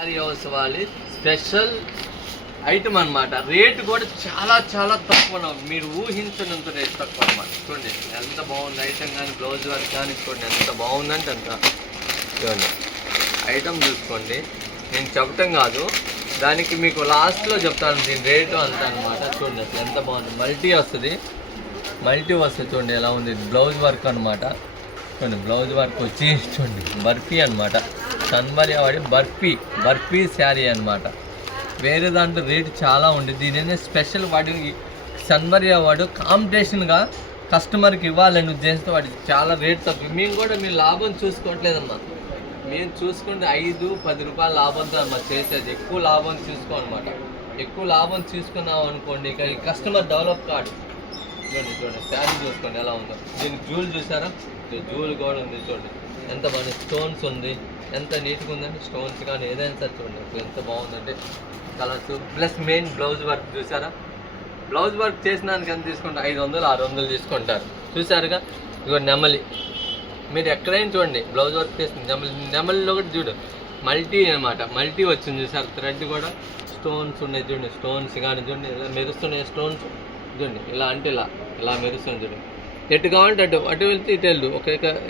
Sari house వాళ్ళ special item అనమాట. Rate కూడా చాలా చాలా తక్కువ, మీరు ఊహించినంత రేట్ తక్కువ అనమాట. చూడండి ఎంత బాగుంది ఐటమ్, కానీ బ్లౌజ్ వర్క్ కానీ చూడండి ఎంత బాగుందంటే అంత. చూడండి ఐటమ్ చూసుకోండి, నేను చెప్పటం కాదు, దానికి మీకు లాస్ట్లో చెప్తాను దీని రేటు అంత అనమాట. చూడండి అసలు ఎంత బాగుంది, మల్టీ వస్తుంది చూడండి ఎలా ఉంది. బ్లౌజ్ వర్క్ అనమాట. చూడండి బ్లౌజ్ వర్క్ వచ్చి చూడండి బర్ఫీ అనమాట, సన్బలి వాడి బర్ఫీ శారీ అనమాట. వేరే దాంట్లో రేటు చాలా ఉంది, దీని స్పెషల్ వాడి సన్బరి వాడు కాంపిటీషన్గా కస్టమర్కి ఇవ్వాలని ఉద్దేశంతో వాడికి చాలా రేట్ తక్కువ. మేము కూడా మీ లాభం చూసుకోవట్లేదమ్మా, మేము చూసుకుంటే 5-10 రూపాయల లాభంతో అన్నమాట చేసేది. ఎక్కువ లాభం చూసుకోనమాట, ఎక్కువ లాభం తీసుకున్నాం అనుకోండి ఇక ఈ కస్టమర్ డెవలప్ కాడు. చూడండి శారీ చూసుకోండి ఎలా ఉందో. దీనికి జూలు చూసారా, జూలు కూడా ఉంది చూడండి ఎంత బాగుంది. స్టోన్స్ ఉంది, ఎంత నీట్గా ఉందంటే స్టోన్స్ కానీ ఏదైనా సరే చూడండి ఎంత బాగుందంటే colours. Plus main blouse work చూసారా, బ్లౌజ్ వర్క్ చేసినానికి ఎంత తీసుకుంటారు, 500-600 తీసుకుంటారు. చూసారుగా ఇగో నెమలి, మీరు ఎక్కడైనా చూడండి బ్లౌజ్ వర్క్ చేస్తుంది నెమలిలో కూడా చూడు మల్టీ అనమాట, మల్టీ వచ్చింది చూసారు. థ్రెడ్ కూడా స్టోన్స్ ఉన్నాయి చూడండి, స్టోన్స్ కానీ చూడండి ఇలా మెరుస్తున్నాయి స్టోన్స్ చూడండి. ఇలా అంటే ఇలా మెరుస్తుంది చూడండి. ఎటు కావాలంటే అటు వెళ్తే ఇటు వెళ్ళు, ఒక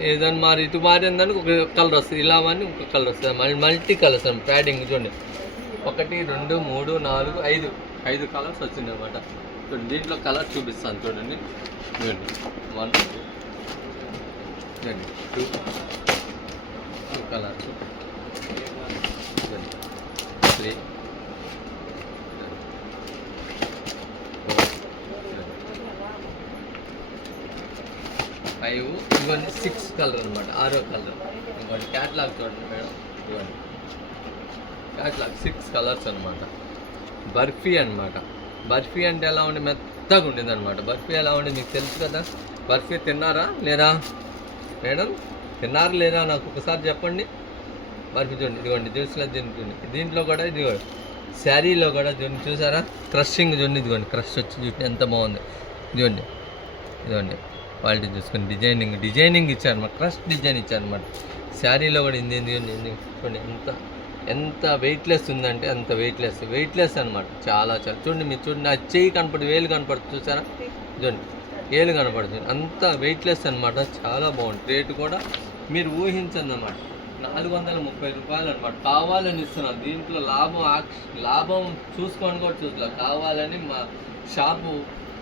ఏదైనా మారి ఇటు మారిందానికి ఒక కలర్ వస్తుంది, ఇలా అని ఒక కలర్ వస్తుంది. మల్టీ కలర్స్ అని ప్యాడింగ్ చూడండి 1, 2, 3, 4, 5 కలర్స్ వచ్చింది అనమాట. చూడండి దీంట్లో కలర్ చూపిస్తాను చూడండి. చూడండి 1, 2 కలర్స్, 3, 5, ఇవన్నీ 6 కలర్ అనమాట, 6వ కలర్. ఇంకోటి క్యాట్లాగ్ చూడండి మేడం, ఇవన్నీ క్యాట్లాగ్ 6 కలర్స్ అనమాట. బర్ఫీ అనమాట. బర్ఫీ అంటే ఎలా ఉండి మెత్తగా ఉండేది అనమాట. బర్ఫీ ఎలా ఉండి మీకు తెలుసు కదా. బర్ఫీ తిన్నారా లేదా మేడం, తిన్నారా లేదా నాకు ఒకసారి చెప్పండి. బర్ఫీ చూడండి ఇదిగోండి జ్యూస్లో తింటుంది. దీంట్లో కూడా ఇది శారీలో కూడా చూడండి చూసారా, క్రషింగ్ చూడండి ఇదిగోండి, క్రష్ వచ్చి చూడండి ఎంత బాగుంది. ఇదిగోండి క్వాలిటీ చూసుకొని డిజైనింగ్ ఇచ్చారనమాట, క్రష్ డిజైన్ ఇచ్చారనమాట. శారీలో కూడా చూడండి ఎంత వెయిట్లెస్ ఉందంటే అంత వెయిట్లెస్ అనమాట. చాలా చూడండి మీరు చూడండి, ఆ చెయ్యి కనపడుతుంది, వేలు కనపడుతుంది చూసారా, చూడండి వేలు కనపడుతుంది, అంత వెయిట్లెస్ అనమాట. చాలా బాగుంది. రేటు కూడా మీరు ఊహించండి అన్నమాట, 430 రూపాయలు అనమాట. కావాలని ఇస్తున్నాం, దీంట్లో లాభం చూసుకొని కూడా చూసలేదు, కావాలని మా షాపు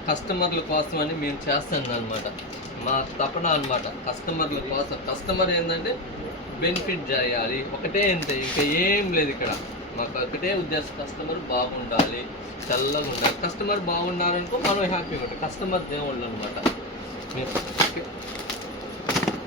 కస్టమర్ల కోసం అని మేము చేస్తాను అనమాట. మా తపన అనమాట కస్టమర్ల కోసం. కస్టమర్ ఏంటంటే బెనిఫిట్ చేయాలి ఒకటే, ఎంత ఇంకా ఏం లేదు ఇక్కడ. మాకు ఒకటే ఉద్దేశం, కస్టమర్ బాగుండాలి, చల్లగా ఉండాలి. కస్టమర్ బాగున్నారనుకో మనం హ్యాపీగా ఉంటాం. కస్టమర్ దేవుళ్ళు అనమాట.